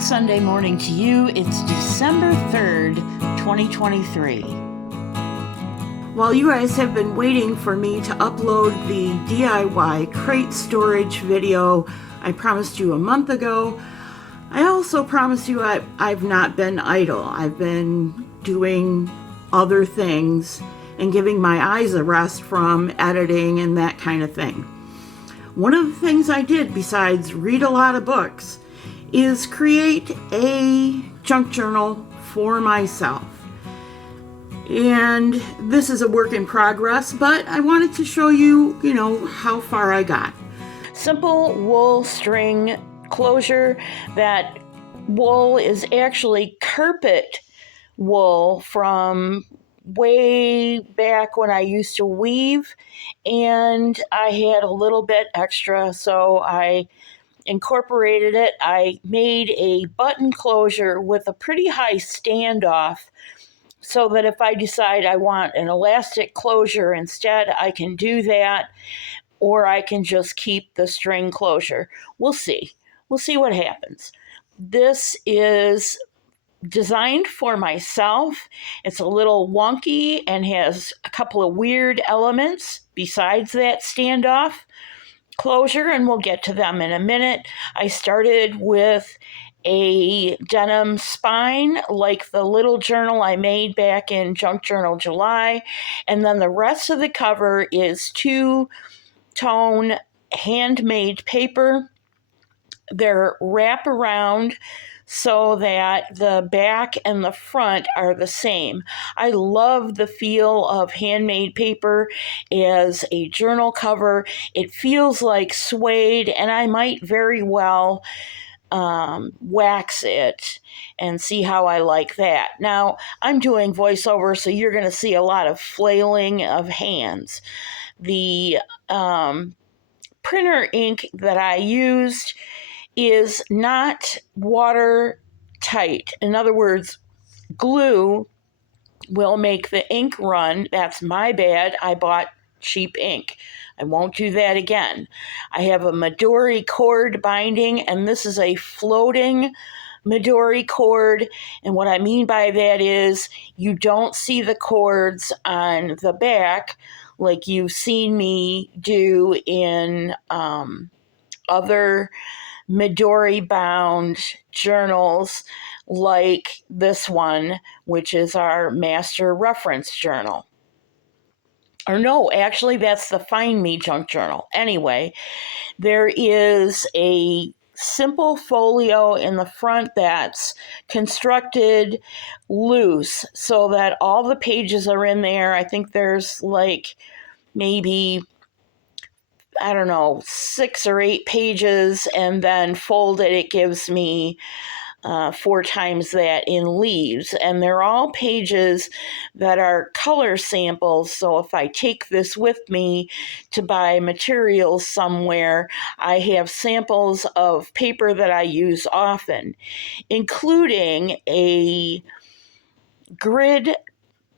Good Sunday morning to you. It's December 3rd, 2023. While you guys have been waiting for me to upload the DIY crate storage video I promised you a month ago, I also promised you I've not been idle. I've been doing other things and giving my eyes a rest from editing and that kind of thing. One of the things I did besides read a lot of books is create a junk journal for myself. And this is a work in progress, but I wanted to show you, how far I got. Simple wool string closure. That wool is actually carpet wool from way back when I used to weave, and I had a little bit extra, so I incorporated it. I made a button closure with a pretty high standoff so that if I decide I want an elastic closure instead, I can do that, or I can just keep the string closure. We'll see. We'll see what happens. This is designed for myself. It's a little wonky and has a couple of weird elements besides that standoff closure, and we'll get to them in a minute. I started with a denim spine like the little journal I made back in Junk Journal July, and then the rest of the cover is two-tone handmade paper. They're wrap around so that the back and the front are the same. I love the feel of handmade paper as a journal cover. It feels like suede, and I might very well wax it and see how I like that. Now, I'm doing voiceover, so you're going to see a lot of flailing of hands. The printer ink that I used is not watertight. In other words, glue will make the ink run. That's my bad. I bought cheap ink. I won't do that again. I have a Midori cord binding, and this is a floating Midori cord. And what I mean by that is you don't see the cords on the back like you've seen me do in other Midori bound journals like this one, which is our master reference journal. Or no, actually that's the Find Me junk journal. Anyway, there is a simple folio in the front that's constructed loose so that all the pages are in there. I think there's like maybe 6 or 8 pages, and then folded, it gives me 4 times that in leaves. And they're all pages that are color samples. So if I take this with me to buy materials somewhere, I have samples of paper that I use often, including a grid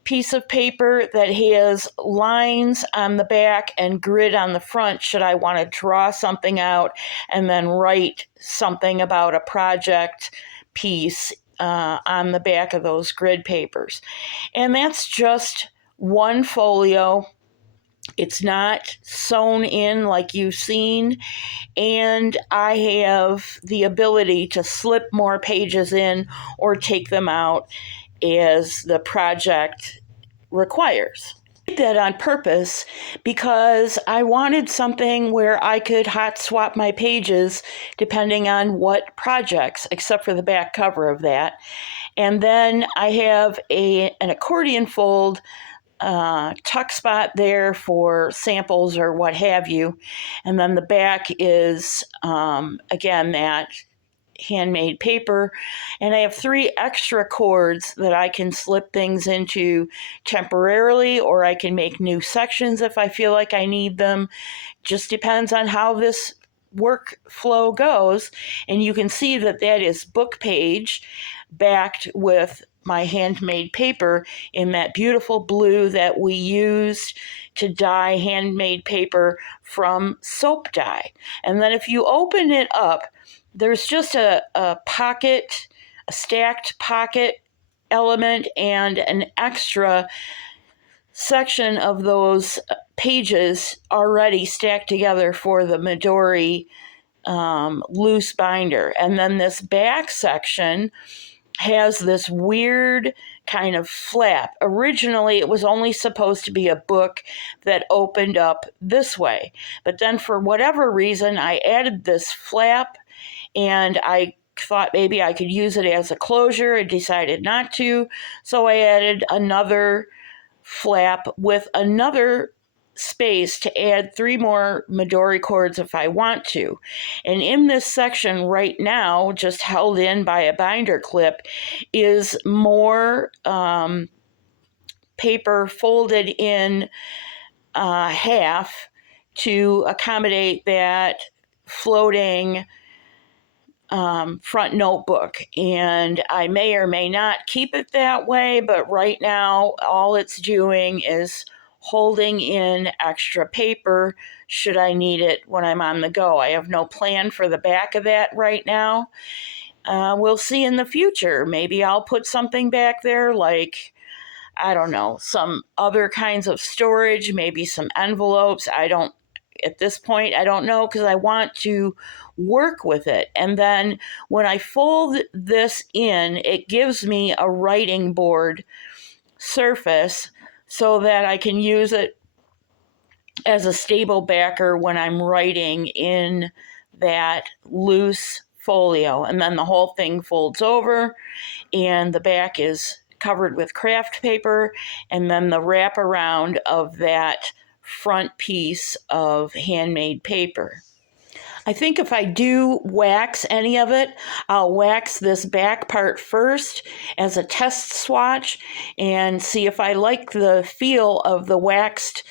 piece of paper that has lines on the back and grid on the front should I want to draw something out and then write something about a project piece on the back of those grid papers. And that's just one folio. It's not sewn in like you've seen, and I have the ability to slip more pages in or take them out as the project requires. I did that on purpose because I wanted something where I could hot swap my pages depending on what projects, except for the back cover of that. And then I have an accordion fold tuck spot there for samples or what have you. And then the back is, again, that handmade paper, and I have 3 extra cords that I can slip things into temporarily, or I can make new sections if I feel like I need them. Just depends on how this workflow goes. And you can see that that is book page backed with my handmade paper in that beautiful blue that we used to dye handmade paper from soap dye. And then if you open it up, there's just a pocket, a stacked pocket element, and an extra section of those pages already stacked together for the Midori loose binder. And then this back section has this weird kind of flap. Originally, it was only supposed to be a book that opened up this way. But then for whatever reason, I added this flap, and I thought maybe I could use it as a closure. I decided not to. So I added another flap with another space to add 3 more Midori cords if I want to. And in this section right now, just held in by a binder clip, is more paper folded in half to accommodate that floating front notebook. And I may or may not keep it that way, but right now all it's doing is holding in extra paper should I need it when I'm on the go. I have no plan for the back of that right now. We'll see in the future. Maybe I'll put something back there like, I don't know, some other kinds of storage, maybe some envelopes. At this point, I don't know, because I want to work with it. And then when I fold this in, it gives me a writing board surface so that I can use it as a stable backer when I'm writing in that loose folio. And then the whole thing folds over, and the back is covered with craft paper, and then the wraparound of that front piece of handmade paper. I think if I do wax any of it, I'll wax this back part first as a test swatch and see if I like the feel of the waxed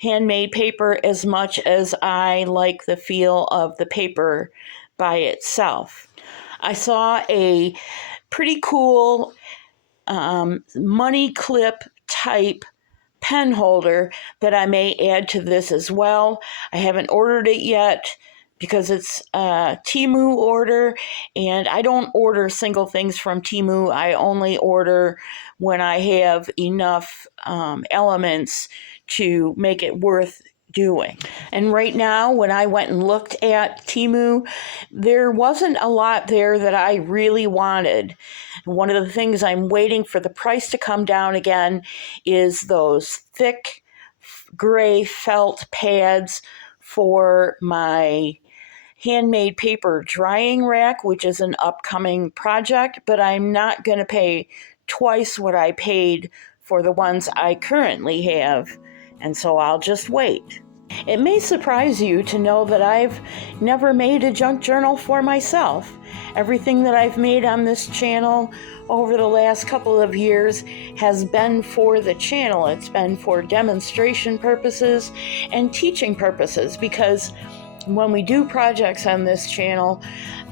handmade paper as much as I like the feel of the paper by itself. I saw a pretty cool money clip type pen holder that I may add to this as well. I haven't ordered it yet because it's a Temu order, and I don't order single things from Temu. I only order when I have enough elements to make it worth doing. And right now, when I went and looked at Temu, there wasn't a lot there that I really wanted. One of the things I'm waiting for the price to come down again is those thick gray felt pads for my handmade paper drying rack, which is an upcoming project, but I'm not going to pay twice what I paid for the ones I currently have, and so I'll just wait. It may surprise you to know that I've never made a junk journal for myself. Everything that I've made on this channel over the last couple of years has been for the channel. It's been for demonstration purposes and teaching purposes, because when we do projects on this channel,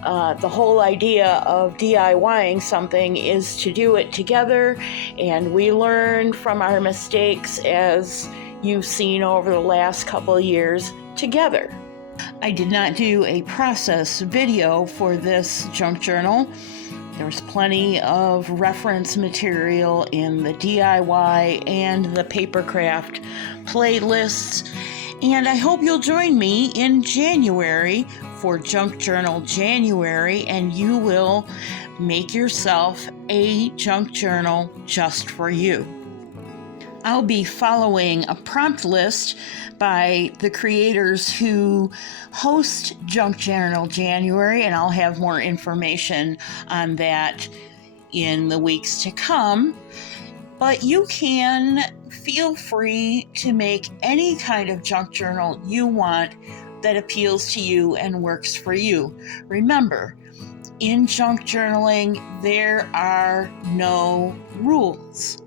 the whole idea of DIYing something is to do it together, and we learn from our mistakes, as you've seen over the last couple of years, together. I did not do a process video for this junk journal. There's plenty of reference material in the DIY and the papercraft playlists, and I hope you'll join me in January for Junk Journal January, and you will make yourself a junk journal just for you. I'll be following a prompt list by the creators who host Junk Journal January, and I'll have more information on that in the weeks to come. But you can feel free to make any kind of junk journal you want that appeals to you and works for you. Remember, in junk journaling, there are no rules.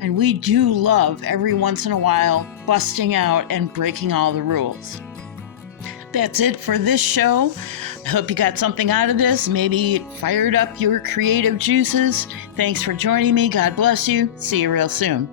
And we do love every once in a while busting out and breaking all the rules. That's it for this show. I hope you got something out of this. Maybe it fired up your creative juices. Thanks for joining me. God bless you. See you real soon.